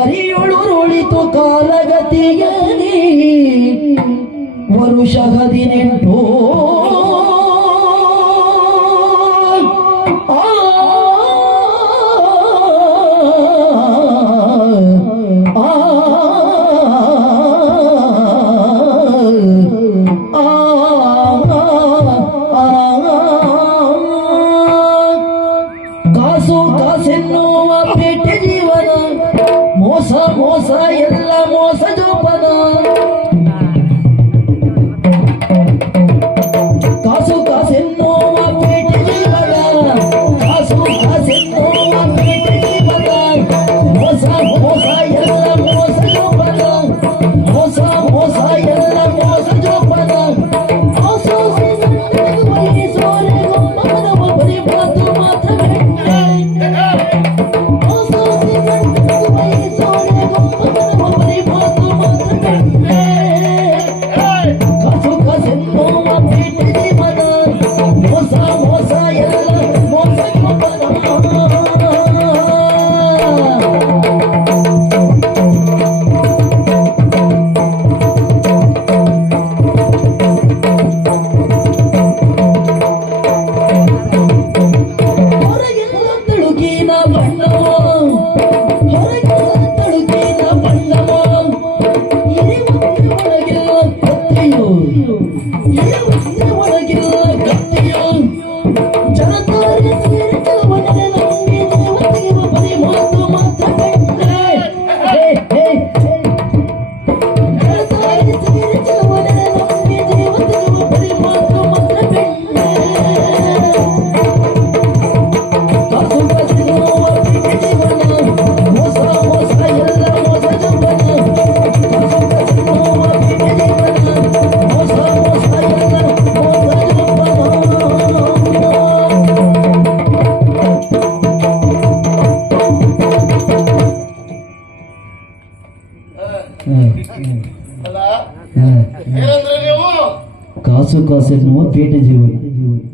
ದಾರಿಯೊಳುರುಳಿತು ಕಾಲಗತಿಯಲಿ ವರುಷ 18 ಕಾಸು ಕಾಸೆನ್ನುವ ಪೇಟೆ ಜೀವನ ಮೋಸ ಮೋಸ ಎಲ್ಲ ಮೋಸ ಜೋಪನ ಕಾಸು ಕಾಸೆನ್ನುವ ಪೇಟೆ ಜೀವನ ಕಾಸು ಕಾಸೆನ್ನುವ ಪೇಟೆ ಜೀವನ ಮೋಸ ಮೋಸ ಎಲ್ಲ ಮೋಸ ಜೋಪನ ಮೋಸ ಮೋಸ ಎಲ್ಲ ಮೋಸ ಜೋಪನ ಕಾಸು ಕಾಸೆನ್ನುವ ಪೇಟೆ ಜೀವ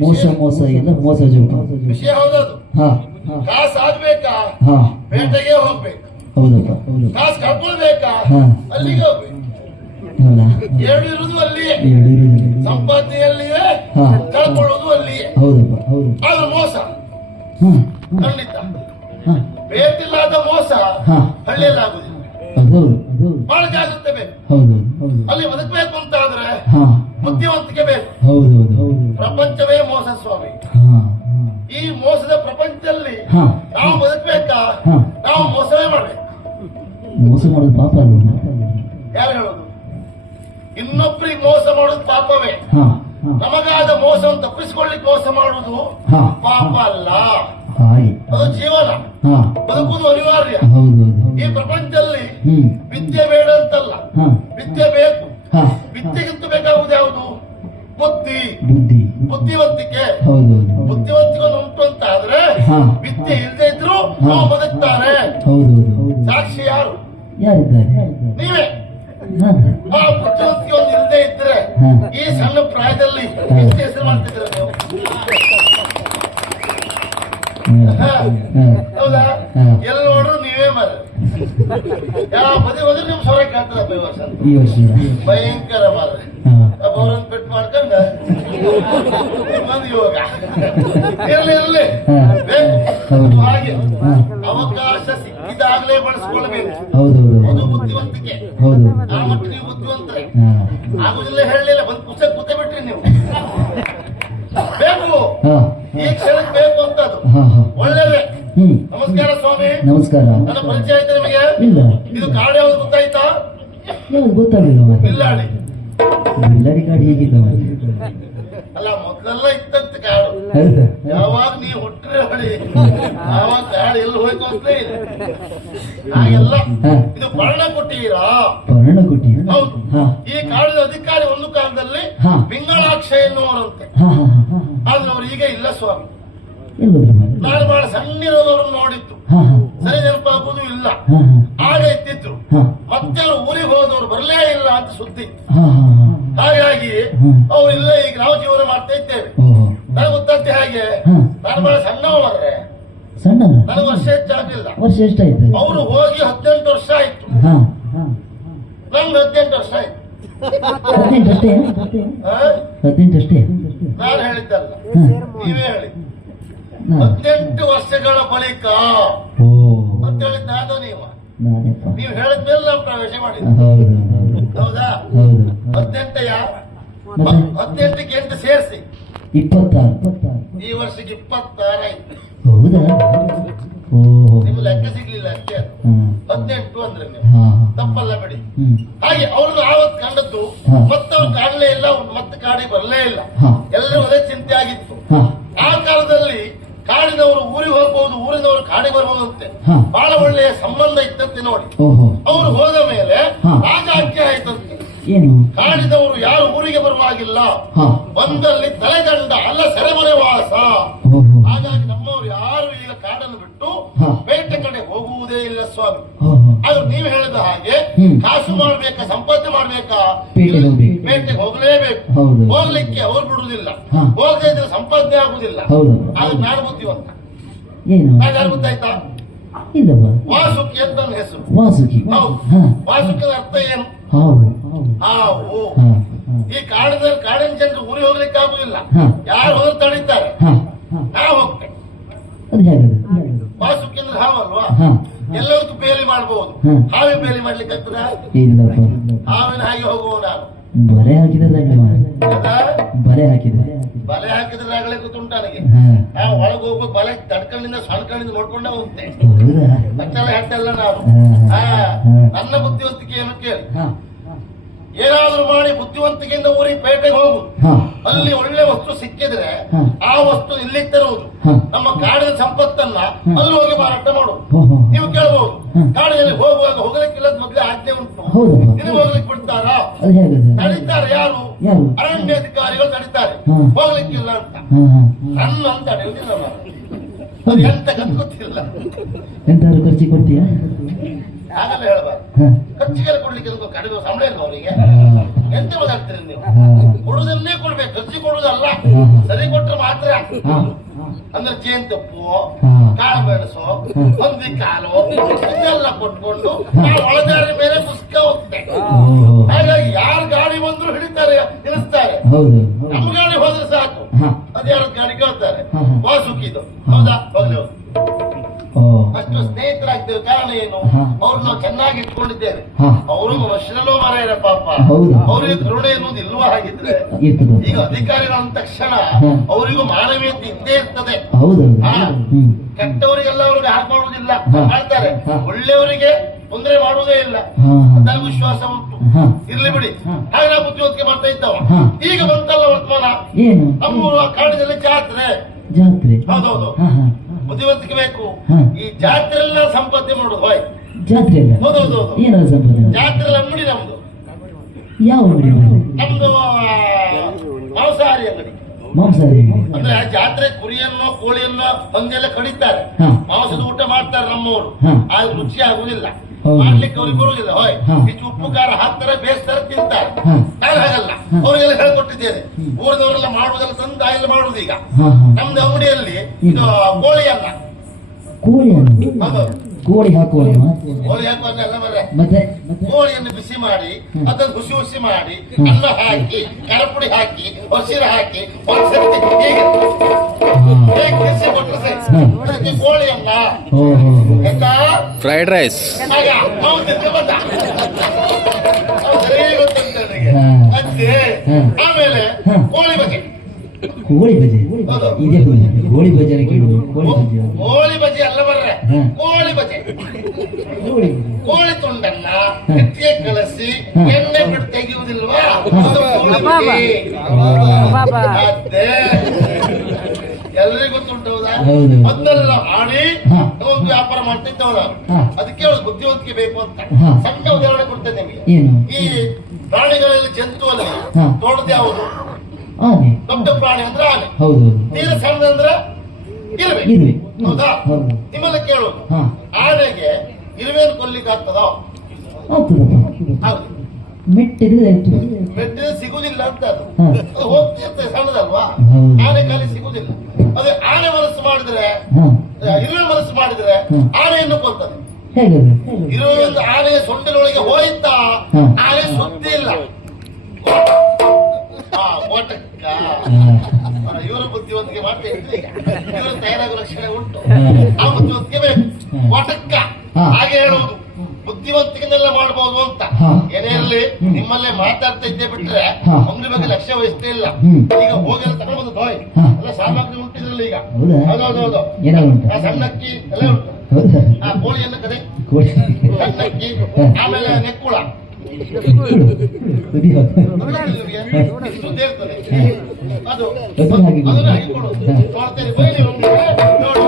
ಮೋಸ ಮೋಸ ಎಲ್ಲ ಮೋಸ ಜೀವ ವಿಷಯ ಹೌದದು. ಕಾಸು ಆಗ್ಬೇಕಾ ಪೇಟೆಗೆ ಹೋಗ್ಬೇಕು. ಹೌದಪ್ಪ ಹೌದು. ಕಾಸು ಕಳ್ಕೊಳ್ಬೇಕಾ ಅಲ್ಲಿಗೆ ಹೋಗ್ಬೇಕು. ಎರಡು ಇರುವುದು ಅಲ್ಲಿಯೇ, ಸಂಪಾದನೆಯಲ್ಲಿಯೇ, ಕಳ್ಕೊಳ್ಳೋದು ಅಲ್ಲಿಯೇ. ಹೌದಪ್ಪ ಹೌದು. ಅದು ಮೋಸ ಖಂಡಿತ. ಬೇಟಿಲ್ಲದ ಮೋಸ ಹಳ್ಳಿಯಲ್ಲಾಗುದಿಲ್ಲ. ಬಹಳ ಜಾಗ್ರತೆ ಬೇಕು. ಅಲ್ಲಿ ಬದುಕಬೇಕು ಅಂತ ಆದ್ರೆ ಬುದ್ಧಿವಂತಿಕೆ ಬೇಕು. ಪ್ರಪಂಚವೇ ಮೋಸ ಸ್ವಾಮಿ. ಈ ಮೋಸದ ಪ್ರಪಂಚದಲ್ಲಿ ನಾವು ಬದುಕಬೇಕಾ, ನಾವು ಮೋಸವೇ ಮಾಡ್ಬೇಕು. ಮೋಸ ಮಾಡೋದು ಪಾಪ ಅಲ್ವ? ಯಾರು ಹೇಳೋದು? ಇನ್ನೊಬ್ಬರಿಗೆ ಮೋಸ ಮಾಡೋದು ಪಾಪವೇ. ನಮಗಾದ ಮೋಸವನ್ನು ತಪ್ಪಿಸಿಕೊಳ್ಳಿಕ್ಕೆ ಮೋಸ ಮಾಡುವುದು ಪಾಪ ಅಲ್ಲ, ಅದು ಜೀವನ. ಬದುಕುವುದು ಅನಿವಾರ್ಯ. ಈ ಪ್ರಪಂಚದಲ್ಲಿ ವಿದ್ಯೆ ಬೇಡ ಅಂತಲ್ಲ, ವಿದ್ಯೆ ಬೇಕು. ವಿದ್ಯೆಗಿಂತ ಬೇಕಾಗುವುದು ಯಾವುದು? ಬುದ್ಧಿ, ಬುದ್ಧಿವಂತಿಕೆ. ಬುದ್ಧಿವಂತಿಕೆ ಉಂಟು ಅಂತ ಆದ್ರೆ ವಿದ್ಯೆ ಇಲ್ಲದೆ ಇದ್ರು ನಾವು ಬದುಕ್ತಾರೆ. ಸಾಕ್ಷಿ ಯಾರು? ನೀವೇ. ಆ ಬುದ್ಧಿವಂತಿಕೆ ಒಂದು ಇಲ್ಲದೆ ಇದ್ರೆ ಈ ಸಣ್ಣ ಪ್ರಾಯದಲ್ಲಿ ಹೆಸರು ಮಾಡ್ತಿದ್ರೆ ನೀವು. ಹೌದಾ? ಎಲ್ಲಿ ನೋಡ್ರು ನೀವೇ ಮರ. ಯಾವ ಬದಿ ಹೋದ್ರೆ ನಿಮ್ ಸ್ವರ ಕಾಣ್ತದಪ್ಪ ಈ ವರ್ಷ ಭಯಂಕರ ಮಾರ. ಅವರನ್ನು ಪೆಟ್ಟು ಮಾಡ್ಕೊಂಡ ಇನ್ನೊಂದು ಯೋಗ ಇರ್ಲಿ ಇರ್ಲಿ ಬೇಕು. ಹಾಗೆ ಅವಕಾಶ ಸಿಕ್ಕಿದಾಗಲೇ ಬಳಸ್ಕೊಳ್ಬೇಕು. ಅದು ಬುದ್ಧಿವಂತಿಕೆ. ಆ ಮಟ್ಟು ನೀವು ಬುದ್ಧಿವಂತರೆ ಆಗುದಿಲ್ಲ ಹೇಳಲಿಲ್ಲ. ಬಂದು ಪುಸ್ತಕ ಕೂತೆ ಬಿಟ್ರಿ ನೀವು. ಬೇಕು, ಈ ಕ್ಷಣಕ್ಕೆ ಬೇಕು ಅಂತದ್ದು ಒಳ್ಳೇದೇ. ನಮಸ್ಕಾರ ಸ್ವಾಮಿ. ನಮಸ್ಕಾರ. ನನ್ನ ಪರಿಚಯ ಆಯ್ತಾ ನಿಮಗೆ? ಇದು ಕಾಡು ಯಾವ್ದು ಗೊತ್ತಾಯ್ತಾ? ಗೊತ್ತಾಗಲಿಲ್ಲ. ಬಿಲ್ಲಾಡಿ. ಬಿಲ್ಲಾಡಿ ಕಾಡು ಹೇಗಿಲ್ಲ ಅಲ್ಲ, ಮೊದ್ಲೆಲ್ಲ ಇತ್ತಂತ ಕಾಡು. ಯಾವಾಗ ನೀವು ಹುಟ್ಟರೆ ಹೊಡಿ, ಯಾವಾಗ ಕಾಡು ಎಲ್ಲಿ ಹೋಯ್ತು ಅಂತಲೇ ಇದೆ. ಹಾಗೆಲ್ಲ ಇದು ಪರ್ಣಕುಟೀರ. ಹೌದು. ಈ ಕಾಡಿನ ಅಧಿಕಾರಿ ಒಂದು ಕಾಲದಲ್ಲಿ ಪಿಂಗಳಾಕ್ಷ ಎನ್ನುವರಂತೆ. ಆದ್ರೆ ಅವ್ರು ಈಗ ಇಲ್ಲ ಸ್ವಾಮಿ. ನಾನು ಬಹಳ ಸಣ್ಣಿರೋದವ್ರನ್ನ ನೋಡಿತ್ತು, ಸರಿ ನೆನಪಾಗುವುದು ಇಲ್ಲ. ಆಗ ಇತ್ತಿದ್ರು. ಮತ್ತೆ ಊರಿಗೆ ಹೋದವರು ಬರಲೇ ಇಲ್ಲ ಅಂತ ಸುದ್ದಿ. ಹಾಗಾಗಿ ಅವ್ರು ಇಲ್ಲ, ಈಗ ನಾವು ಜೀವನ ಮಾಡ್ತಾ ಇದ್ದೇವೆ. ನನಗೆ ಗೊತ್ತಂತೆ ಹಾಗೆ. ನಾನು ಬಹಳ ಸಣ್ಣವ ಮಾರ್ರೆ, ನನಗೆ ವರ್ಷ ಹೆಚ್ಚಾಗಿಲ್ಲ. ವರ್ಷ ಎಷ್ಟಾಯ್ತು? ಅವರು ಹೋಗಿ 18 ವರ್ಷ 18 ಅಷ್ಟೇ ಆ? 18 ಅಷ್ಟೇ. ನಾನು ಹೇಳಿದ್ದಲ್ಲ, ಹಾ. ನೀವೇ ಹೇಳಿ. ನಾ- 18 ವರ್ಷಗಳ ಬಳಿಕ ಓ ಅಂತ ಹೇಳಿದ್ ನಾನು ನೀವು. ನಾನೇಪ್ಪ. ನೀವು ಹೇಳಿದ್ಮೇಲೆ ನಾವು ಪ್ರವೇಶ ಮಾಡಿದ್ವಿ. ಹೌದು ಹೌದಾ? ಹೌದು. 18 ಮತ್ತೆ 18ಕ್ಕೆ 8 ಸೇರಿಸಿ 26. ಈ ವರ್ಷಕ್ಕೆ 26 ಆಯ್ತು. ಹೌದಾ? ಓಹೋ. ನಿಮ್ ಲೆಕ್ಕ ಸಿಗ್ಲಿಲ್ಲ ಅಷ್ಟೇ ಅದು. ಹ್ಮ್. 18 ಅಂದ್ರೆ ನೀವು ಹಾ ಹಾ. ತಪ್ಪಲ್ಲ ಬಿಡಿ. ಹ್ಮ್. ಹಾಗೆ ಅವ್ರದ್ದು ಆವತ್ತು ಕಂಡದ್ದು ಹಾ. ಮತ್ತವ್ರು ಕಾಣಲೇ ಇಲ್ಲ, ಮತ್ತೆ ಕಾಡಿಗೆ ಬರಲೇ ಇಲ್ಲ. ಹಾ. ಎಲ್ಲರೂ ಅದೇ ಚಿಂತೆ ಆಗಿತ್ತು. ಹಾ. ಆ ಕಾಲದಲ್ಲಿ ಕಾಡಿನವರು ಊರಿಗೆ ಹೋಗ್ಬಹುದು, ಊರಿನವರು ಕಾಡಿಗೆ ಬರ್ಬೋದಂತೆ. ಹಾ. ಬಹಳ ಒಳ್ಳೆಯ ಸಂಬಂಧ ಇತ್ತಂತೆ ನೋಡಿ. ಓಹೋ. ಅವರು ಹೋದ ಮೇಲೆ ಹಾ. ರಾಜ ಆಜ್ಞೆ ಆಯ್ತಂತೆ, ಏನು? ಕಾಡಿನವರು ಯಾರು ಊರಿಗೆ ಬರುವಾಗಿಲ್ಲ, ಹಾ. ಒಂದಲ್ಲಿ ತಲೆದಂಡ ಅಲ್ಲ ಸೆರೆಮನೆ ವಾಸ. ಓಹೋ. ಹಾಗಾಗಿ ನಮ್ಮವರು ಯಾರು ಈಗ ಕಾಡನ್ನು ಬಿಟ್ಟು ಹಾ. ಬೇಟೆ ಕಡೆ ಹೋಗುವುದೇ ಇಲ್ಲ ಸ್ವಾಮಿ. ಓಹೋ. ಆದ್ರೆ ನೀವು ಹೇಳಿದ ಹಾಗೆ ಹ್ಮ್. ಕಾಸು ಮಾಡ್ಬೇಕಾ, ಸಂಪಾದನೆ ಮಾಡ್ಬೇಕಾ, ಪೇಟೆಗೆ ಹೋಗ್ಬೇಕು. ಬೇಟೆಗೆ ಹೋಗ್ಲೇಬೇಕು. ಹೌದು. ಹೋಗ್ಲಿಕ್ಕೆ ಅವ್ರು ಬಿಡುವುದಿಲ್ಲ, ಹಾ. ಹೋಗದೆ ಇದ್ರೆ ಸಂಪಾದನೆ ಆಗುದಿಲ್ಲ. ಹೌದು. ಆದ್ರೆ ನಾನು ಬುದ್ಧಿವಂತ. ಏನು? ನಾನು ಯಾರು ಗೊತ್ತಾಯ್ತಾ? ಇಲ್ಲಪ್ಪ. ವಾಸುಕಿ ಅಂತ ನನ್ನ ಹೆಸರು. ವಾಸುಕಿ. ಹೌದು. ಹಾ. ವಾಸುಕಿಯ ಅರ್ಥ ಏನು? ಹಾವು. ಹಾವು. ಹಾ. ಈ ಕಾಡಿನ ಜನರು ಊರಿಗೆ ಹೋಗ್ಲಿಕ್ಕೆ ಆಗುದಿಲ್ಲ. ಹಾ. ಯಾರು ಹೋದ್ರೆ ತಡೀತಾರೆ, ಹಾ. ಹಾ. ನಾ ಹೋಗ್ತೇನೆ. ಅದು ಹೇಗದು? ವಾಸುಕಿ ಅಂದ್ರೆ ಹಾವಲ್ವಾ? ಹಾ. ಎಲ್ಲರಿಗೂ ಬೇಲಿ ಮಾಡಬಹುದು, ಹಾ. ಹಾವಿ ಬೇಲಿ ಮಾಡ್ಲಿಕ್ಕೆ ಆಗ್ತದ? ಇಲ್ಲಪ್ಪ. ಹಾವಿನ ಹಾಗೆ ಹೋಗುವ ನಾನು. ಬಲೆ ಹಾಕಿದ್ರೆ ಹೌದಾ? ಬಲೆ ಹಾಕಿದ್ರೆ. ಬಲೆ ಹಾಕಿದ್ರೆ ಆಗಲೇ ಗೊತ್ತುಂಟು ನನಗೆ. ಹಾ. ನಾ ಒಳಗೆ ಹೋಗ್ಬೇಕು, ಬಲೆ ತಡ್ಕಂಡಿಂದ ಸಣ್ಕಂಡಿಂದ ನೋಡ್ಕೊಂಡೇ ಹೋಗ್ತೇನೆ. ಹೌದಾ? ಮತ್ತೆಲ್ಲ ಹೇಳ್ತಲ್ಲ ನಾನು. ಹಾ. ಹಾ. ನನ್ನ ಬುದ್ಧಿವಂತಿಕೆ ಏನು ಕೇಳಿ. ಹಾ. ಏನಾದ್ರೂ ಮಾಡಿ ಬುದ್ಧಿವಂತಿಕೆಯಿಂದ ಊರಿಗೆ ಪೇಟೆಗೆ ಹೋಗು. ಹಾ. ಅಲ್ಲಿ ಒಳ್ಳೆ ವಸ್ತು ಸಿಕ್ಕಿದ್ರೆ ಹಾ. ಆ ವಸ್ತು ಇಲ್ಲಿಗೆ ತರುವುದು. ಹಾ. ನಮ್ಮ ಕಾಡಿನ ಸಂಪತ್ತನ್ನ ಅಲ್ಲಿ ಹೋಗಿ ಮಾರಾಟ ಮಾಡುದು. ಓಹೋ. ನೀವು ಕೇಳಬಹುದು, ಹಾ. ಕಾಡಿನಲ್ಲಿ ಹೋಗುವಾಗ ಹೋಗಲಿಕ್ಕಿಲ್ಲ, ಮೊದಲೇ ಆಜ್ಞೆ ಉಂಟು. ಹೌದಪ್ಪ. ನಿನಗೆ ಹೋಗ್ಲಿಕ್ಕೆ ಬಿಡ್ತಾರಾ? ಅದು ಹೇಗದು? ತಡೀತಾರೆ. ಯಾರು? ಯಾರು? ಅರಣ್ಯಾಧಿಕಾರಿಗಳು ತಡೀತಾರೆ, ಹಾ. ಹೋಗ್ಲಿಕ್ಕಿಲ್ಲ ಅಂತ. ಹಾ ಹಾ. ನನ್ನ ಅಂತ ತಡೆಯುವುದಿಲ್ಲ ನಾನು. ಅದು ಎಂತ ಗೊತ್ತಿಲ್ಲ. ಎಂತಾದ್ರು ಖರ್ಚಿ ಕೊಡ್ತೀಯಾ? ಹಾಗೆಲ್ಲ ಹೇಳಬಾರ್ದು. ಹಾ. ಖರ್ಚಿಗೆಲ್ಲ ಕೊಡ್ಲಿಕ್ಕೆ ಅದಕ್ಕೆ ಕಡಿಮೆ ಸಂಬಳ ಇಲ್ಲ ಅವರಿಗೆ. ಹಾ. ಎಂತ ಮಾತಾಡ್ತೀರಿ ನೀವು? ಹಾ. ಕೊಡುದನ್ನೇ ಕೊಡ್ಬೇಕು, ಖರ್ಚು ಕೊಡುದಲ್ಲ. ಹಾ. ಸರಿ ಕೊಟ್ಟರೆ ಮಾತ್ರ. ಹಾ. ಅಂದ್ರೆ ಜೇನುತುಪ್ಪು, ಹಾ. ಕಾಳು ಮೆಣಸು, ಹೊಂದಿ ಕಾಲು ಇದೆಲ್ಲ ಕೊಟ್ಕೊಂಡು ನಾವು ಒಳದಾರಿ ಮೇಲೆ ಪುಸ್ತಕ ಹೋಗ್ತೇವೆ. ಓಹೋ. ಹಾಗಾಗಿ ಯಾರು ಗಾಡಿ ಬಂದ್ರು ಹಿಡಿತಾರೆ, ಇಳಿಸ್ತಾರೆ. ಹೌದು. ನಮ್ಮ ಗಾಡಿ ಹೋದ್ರೆ ಸಾಕು, ಹಾ. ಅದ್ಯಾರ ಗಾಡಿ ಕೇಳ್ತಾರೆ. ಹಾ, ಹಾ. ವಾಸುಕಿದು ಹೌದಾ? ಹೋಗ್ಲಿ ಹೋಗಿ. ಓ. ಅಷ್ಟು ಸ್ನೇಹಿತರಾಗ್ತೇವೆ. ಕಾರಣ ಏನು? ಹಾ. ಅವ್ರು ನಾವು ಚೆನ್ನಾಗಿ ಇಟ್ಕೊಂಡಿದ್ದೇವೆ. ಹಾ. ಅವರು ಮನುಷ್ಯನಲ್ಲೂ ಮರ ಪಾಪ. ಹೌದು. ಅವ್ರಿಗೆ ಕರುಣೆ ಎನ್ನುವುದು ಇಲ್ವಾ? ಹಾಗಿದ್ರೆ ಇರ್ತದೆ. ಈಗ ಅಧಿಕಾರಿಗಳು ಅಂದ ತಕ್ಷಣ ಹಾ. ಅವರಿಗೂ ಮಾನವೀಯತೆ ಇದ್ದೇ ಇರ್ತದೆ. ಹೌದು. ಹಾ. ಹ್ಮ್. ಕೆಟ್ಟವರಿಗೆಲ್ಲ ಅವ್ರಿಗೆ ಹಾಗೆ ಮಾಡುವುದಿಲ್ಲ, ಹಾ. ಮಾಡ್ತಾರೆ. ಹಾ. ಒಳ್ಳೆಯವರಿಗೆ ತೊಂದರೆ ಮಾಡುವುದೇ ಇಲ್ಲ. ಹಾ ಹಾ. ನನಗೆ ವಿಶ್ವಾಸ ಉಂಟು. ಹಾ. ಇರ್ಲಿ ಬಿಡಿ. ಹಾ. ಹಾಗೆ ನಾವು ಬುದ್ಧಿವಂತಿಕೆ ಮಾಡ್ತಾ ಇದ್ದವ. ಹಾ. ಈಗ ಬಂತಲ್ಲ ವರ್ತಮಾನ, ಏನು? ನಮ್ಮೂರು ಆ ಕಾಡಿನಲ್ಲಿ ಜಾತ್ರೆ. ಜಾತ್ರೆ. ಹೌದೌದು. ಹಾ ಹಾ. ಬುದ್ಧಿವಂತಿಕೆ ಬೇಕು. ಹಾ. ಈ ಜಾತ್ರೆ ಎಲ್ಲ ಸಂಪಾದನೆ ಮಾಡುದು ಹೋಯ್. ಜಾತ್ರೆ ಅಲ್ಲ? ಹೌದೌದು. ಏನಾದ್ರು ಸಂಪಾದನೆ? ಜಾತ್ರೆ ಅಂಗಡಿ ನಮ್ದು. ಯಾವ ಅಂಗಡಿ ಮಾರ್ರೆ? ನಮ್ದು ಮಾಂಸಾಹಾರಿ ಅಂಗಡಿ. ಮಾಂಸಾಹಾರಿ ಅಂಗಡಿ. ಅಂದ್ರೆ ಆ ಜಾತ್ರೆ ಕುರಿಯನ್ನು, ಕೋಳಿಯನ್ನು ಒಂದೆಲ್ಲ ಕಡಿತಾರೆ. ಹಾ. ಮಾಂಸದ ಊಟ ಮಾಡ್ತಾರೆ ನಮ್ಮವರು. ಹಾ. ಆದ್ರೆ ರುಚಿ ಆಗುದಿಲ್ಲ, ಹೌದು. ಮಾಡ್ಲಿಕ್ಕೆ ಅವ್ರಿಗೆ ಬರುವುದಿಲ್ಲ. ಹೋಯ್ ಹಾ. ಹೆಚ್ಚು ಉಪ್ಪು ಖಾರ ಹಾಕ್ತಾರೆ, ಬೇಯಿಸ್ತಾರೆ, ತಿಂತಾರೆ. ಹಾ. ನಾನು ಹಾಗಲ್ಲ, ಹಾ. ಅವರಿಗೆಲ್ಲ ಹೇಳ್ಕೊಟ್ಟಿದ್ದೇನೆ. ಊರಿನವರೆಲ್ಲ ಮಾಡುವುದೆಲ್ಲ ತಂದು ಆಯಿಲ್ ಮಾಡುದು. ಈಗ ಹಾ ಹಾ. ನಮ್ದು ಅಂಗಡಿಯಲ್ಲಿ ಇದು ಕೋಳಿ ಅಲ್ಲ. ಕೋಳಿ ಅನ್ನು? ಹೌದು. ಕೋಳಿ ಹಾಕೋಳಿ ಕೋಳಿ ಹಾಕುವಾಗಲ್ಲ ಮರ್ರೆ. ಮತ್ತೆ? ಕೋಳಿಯನ್ನು ಬಿಸಿ ಮಾಡಿ ಅದನ್ನು ಹುಸಿ ಹುಸಿ ಮಾಡಿ ಅನ್ನ ಹಾಕಿ ಖಾರಪುಡಿ ಹಾಕಿ ಹಸಿರು ಹಾಕಿ ಒಂದ್ಸರ್ತಿ ಹೀಗೆ ಬಿಸಿ ಕೊಟ್ಟರೆ ಸರಿ. ಈ ಕೋಳಿಯನ್ನ ಎಂತ ಫ್ರೈಡ್ ರೈಸ್ ಆಗ ನಾವು ತಿಂದು ಬಂದ ಸರಿ ಗೊತ್ತುಂಟು ನನಗೆ. ಅದೇ ಆಮೇಲೆ ಕೋಳಿ ಬಗ್ಗೆ ಕೋಳಿ ಬಜೆ ಇದೇ ಕೋಳಿ ಬಜೆ ಕೇಳುದು. ಕೋಳಿ ಬಜೆ ಕೋಳಿ ಬಜೆ ಅಲ್ಲ ಬರ್ರೆ, ಕೋಳಿ ಬಜೆ. ಕೋಳಿ ತುಂಡನ್ನ ಕಟ್ಟಿಗೆ ಕಲಸಿ ಎಣ್ಣೆ ಬಿಟ್ಟು ತೆಗೆಯುವುದಿಲ್ವಾ? ಅದು ಕೋಳಿ ಬಜೆ. ಅದೇ ಎಲ್ರಿಗೂ ಗೊತ್ತುಂಟು. ಹೌದಾ? ಮೊದಲೆಲ್ಲ ಮಾಡಿ ಒಂದು ವ್ಯಾಪಾರ ಮಾಡ್ತಾ ಇದ್ದವ ನಾನು. ಅದಕ್ಕೆ ಅವ್ರಿಗೆ ಬುದ್ಧಿವಂತಿಕೆ ಬೇಕು ಅಂತ ಸಣ್ಣ ಉದಾಹರಣೆ ಕೊಡ್ತೇನೆ ನಿಮಗೆ. ಈ ಪ್ರಾಣಿಗಳಲ್ಲಿ ಜಂತು ಅಲ್ಲ, ದೊಡ್ಡದು ಯಾವುದು? ದೊಡ್ಡ ಪ್ರಾಣಿ ಅಂದ್ರೆ ಆನೆ. ತೀರ ಸಣ್ಣ ಅಂದ್ರೆ ಇರುವೆ. ಹೌದಾ? ನಿಮ್ಮಲ್ಲಿ ಕೇಳೋದು, ಆನೆಗೆ ಇರುವೆಯನ್ನು ಕೊಲ್ಲಿಕ್ಕೆ ಆಗ್ತದೋ? ಮೆಟ್ಟಿದ್ರೆ ಸಿಗುದಿಲ್ಲ ಅಂತ. ಅದು ಹೋಗ್ತಿರ್ತದೆ, ಸಣ್ಣದಲ್ವಾ? ಆನೆ ಕಾಲಿ ಸಿಗುದಿಲ್ಲ. ಅದೇ ಆನೆ ಮನಸ್ಸು ಮಾಡಿದ್ರೆ, ಇರುವೆ ಮನಸ್ಸು ಮಾಡಿದ್ರೆ ಆನೆಯನ್ನು ಕೊಲ್ತದೆ. ಇರುವೆ ಆನೆಯ ಸೊಂಡಿನೊಳಗೆ ಹೋಯ್ತಾ ಆನೆ ಸುದ್ದಿ ಇಲ್ಲ. ಮಾಡ್ತಾ ಇದ್ರೆ ಇವರು ತಯಾರಾಗುವ ಲಕ್ಷಣ ಉಂಟು. ಹಾ. ಆ ಬುದ್ಧಿವಂತಿಕೆ ಬೇಕು. ಹಾ. ವಾಟಕ್ಕ ಹಾ. ಹಾಗೆ ಹೇಳುವುದು ಬುದ್ಧಿವಂತಿಕೆನೆಲ್ಲ ಮಾಡಬಹುದು ಅಂತ. ಹಾ. ಏನೇ ಇರಲಿ ನಿಮ್ಮಲ್ಲೇ ಮಾತಾಡ್ತಾ ಇದ್ದೆ ಬಿಟ್ರೆ ಹಾ. ಅಂಗಡಿ ಬಗ್ಗೆ ಲಕ್ಷ್ಯ ವಹಿಸ್ತಾ ಇಲ್ಲ. ಈಗ ಹೋಗೆಲ್ಲ ತಗೊಂಡು ಬಂದು ಹೋಯ್ ಹಾ. ಎಲ್ಲ ಸಾಮಗ್ರಿ ಉಂಟಿದ್ರಲ್ಲ ಈಗ. ಹೌದಾ? ಹೌದೌದೌದು. ಏನೋ ಉಂಟು? ಆ ಸಣ್ಣ ಅಕ್ಕಿ ಎಲ್ಲ ಉಂಟು. ಹೌದಾ? ಆ ಕೋಳಿಯನ್ನು ಕಡೆ ಕೋಳಿ ಸಣ್ಣ ಅಕ್ಕಿ ಆಮೇಲೆ ನೆಕ್ಕುಳ ಬುದ್ಧಿ ಹೌದು. ಇರ್ತದೆ ಅದು ಅದು ಹಾಗೆ ಅದನ್ನ ಹಾಕಿಕೊಡು. ನೋಡ್ತೇನೆ ಬೈಲಿ ನೋಡು